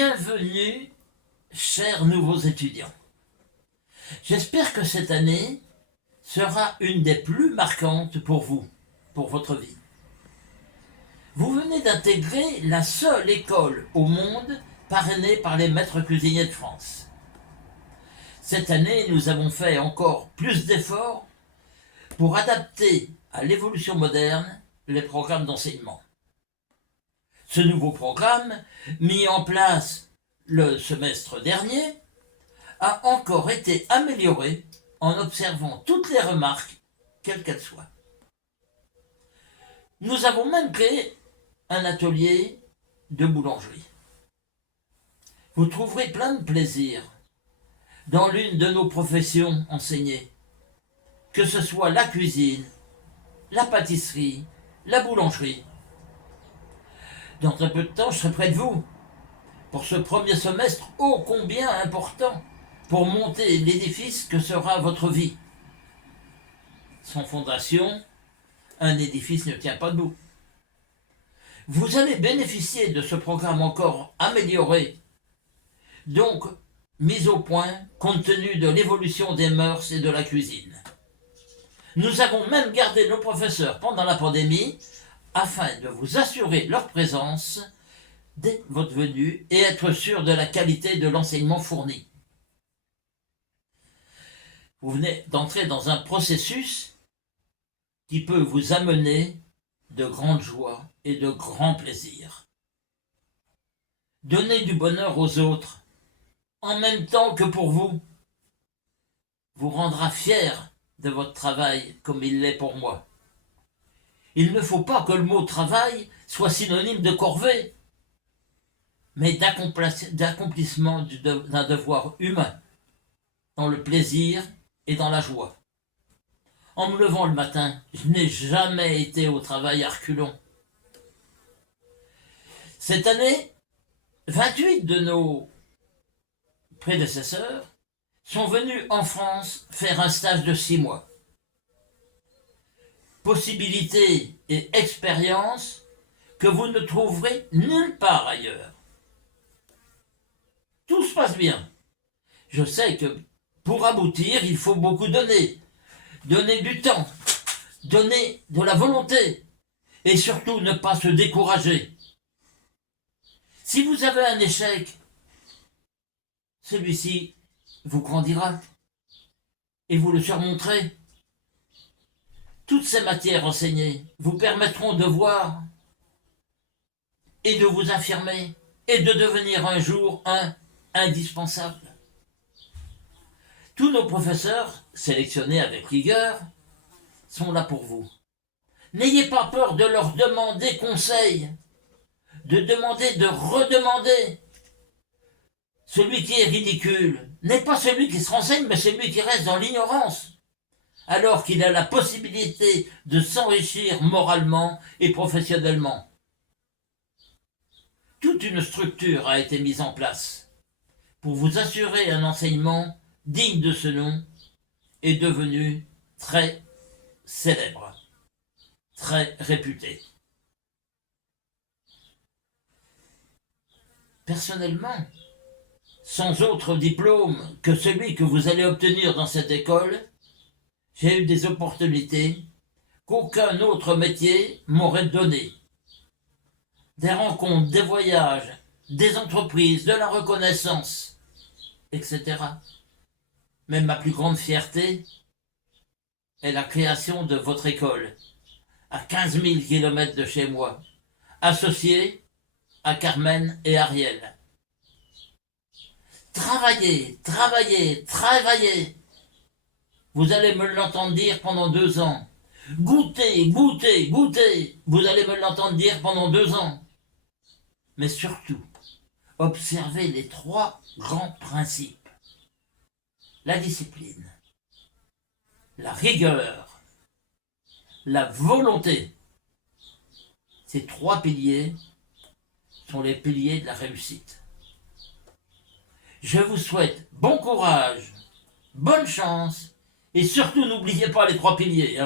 Bienvenue, chers nouveaux étudiants. J'espère que cette année sera une des plus marquantes pour vous, pour votre vie. Vous venez d'intégrer la seule école au monde parrainée par les maîtres cuisiniers de France. Cette année, nous avons fait encore plus d'efforts pour adapter à l'évolution moderne les programmes d'enseignement. Ce nouveau programme, mis en place le semestre dernier, a encore été amélioré en observant toutes les remarques, quelles qu'elles soient. Nous avons même créé un atelier de boulangerie. Vous trouverez plein de plaisir dans l'une de nos professions enseignées, que ce soit la cuisine, la pâtisserie, la boulangerie. Dans un peu de temps, je serai près de vous pour ce premier semestre ô combien important pour monter l'édifice que sera votre vie. Sans fondation, un édifice ne tient pas debout. Vous allez bénéficier de ce programme encore amélioré, donc mis au point compte tenu de l'évolution des mœurs et de la cuisine. Nous avons même gardé nos professeurs pendant la pandémie afin de vous assurer leur présence dès votre venue et être sûr de la qualité de l'enseignement fourni. Vous venez d'entrer dans un processus qui peut vous amener de grandes joies et de grands plaisirs. Donner du bonheur aux autres, en même temps que pour vous, vous rendra fier de votre travail comme il l'est pour moi. Il ne faut pas que le mot travail soit synonyme de corvée, mais d'accomplissement d'un devoir humain, dans le plaisir et dans la joie. En me levant le matin, je n'ai jamais été au travail à reculons. Cette année, 28 de nos prédécesseurs sont venus en France faire un stage de 6 mois. Possibilités et expériences que vous ne trouverez nulle part ailleurs. Tout se passe bien. Je sais que pour aboutir, il faut beaucoup donner. Donner du temps, donner de la volonté et surtout ne pas se décourager. Si vous avez un échec, celui-ci vous grandira et vous le surmonterez. Toutes ces matières enseignées vous permettront de voir et de vous affirmer et de devenir un jour un indispensable. Tous nos professeurs, sélectionnés avec rigueur, sont là pour vous. N'ayez pas peur de leur demander conseil, de demander, de redemander. Celui qui est ridicule n'est pas celui qui se renseigne, mais celui qui reste dans l'ignorance, alors qu'il a la possibilité de s'enrichir moralement et professionnellement. Toute une structure a été mise en place pour vous assurer un enseignement digne de ce nom et devenu très célèbre, très réputé. Personnellement, sans autre diplôme que celui que vous allez obtenir dans cette école, j'ai eu des opportunités qu'aucun autre métier m'aurait données. Des rencontres, des voyages, des entreprises, de la reconnaissance, etc. Mais ma plus grande fierté est la création de votre école, à 15 000 kilomètres de chez moi, associée à Carmen et Ariel. Travaillez, travaillez, travaillez. Vous allez me l'entendre dire pendant 2 ans. Goûtez, goûtez, goûtez. Vous allez me l'entendre dire pendant 2 ans. Mais surtout, observez les 3 grands principes. La discipline, la rigueur, la volonté. Ces 3 piliers sont les piliers de la réussite. Je vous souhaite bon courage, bonne chance et surtout n'oubliez pas les 3 piliers.